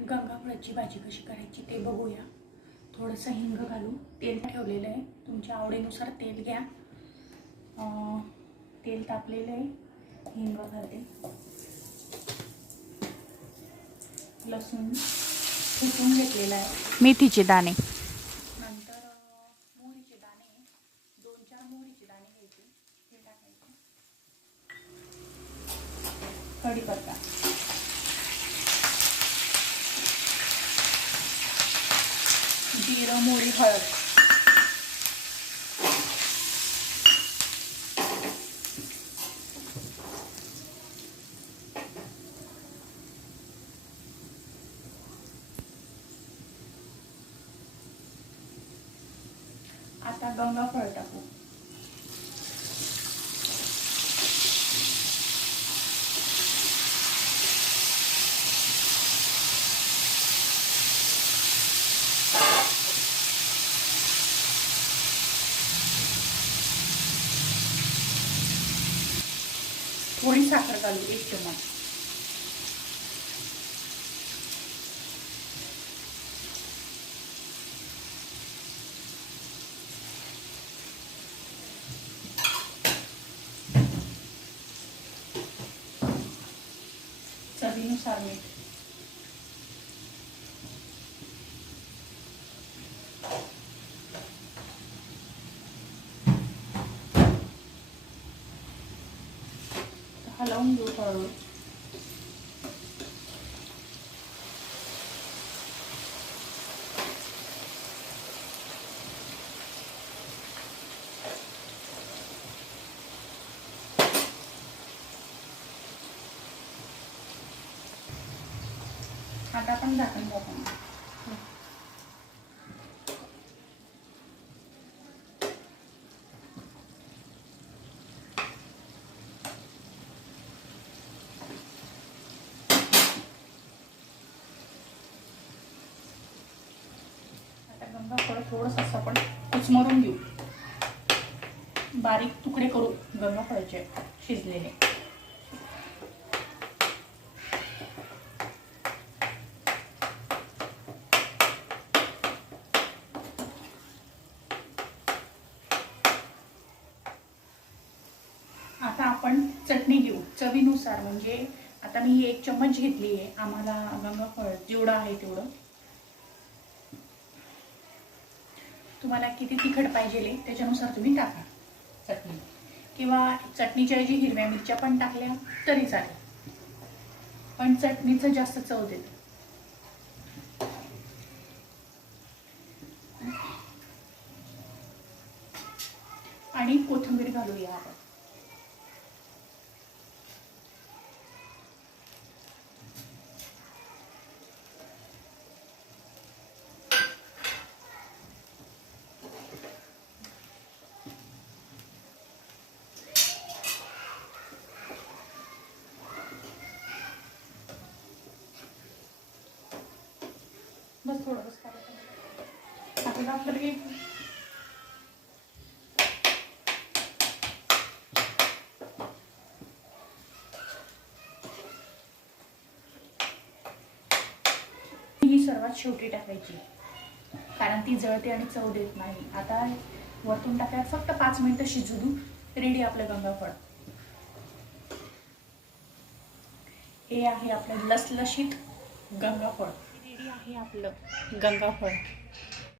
गंगाफळाची भाजी कशी करायची ते बघूया. थोडंसं हिंग घालू तेल ठेवलेलं आहे. तुमच्या आवडीनुसार तेल घ्या. तेल तापलेलं आहे. हिंग घालते. लसूण ठेचून घेतलेला आहे. मेथीचे दाणे. नंतर मोहरीचे दाणे दोन चार मोहरीचे दाणे घ्यायचे. ते टाकायचे. कढीपत्ता. जिरं मोहरी हळद आता गंगा फळ टाकू थोडी साखर घालू एक चमच चवीनुसार मीठ. हलवून घेऊ हळू आता आपण झाकण टाकू आता गंगा फळ थोडंसं असं आपण कुचमरून घेऊ. बारीक तुकडे करू गंगा फळाचे शिजलेले. आता आपण चटणी घेऊ. चवीनुसार म्हणजे आता मी एक चम्मच घेतली आहे आम्हाला गंगा फळ जेवढं आहे तेवढं. तुम्हाला किती तिखट पाहिजे त्याच्यानुसार तुम्ही टाका. चटणी. किंवा चटणीच्या ऐवजी हिरव्या मिरच्या पण टाकल्या तरी चालेल. पण चटणीचं जास्त चव देते आणि कोथिंबीर घालूया आपण. बस थोडं बस ही सर्वात शेवटी टाकायची. कारण ती जळते आणि चव देत नाही. आता वरतून टाकायला फक्त पाच मिनिटं शिजू दू रेडी आपलं गंगाफळ. हे आहे आपलं लसलशीत गंगाफळ. हे आहे आपलं गंगाफळ.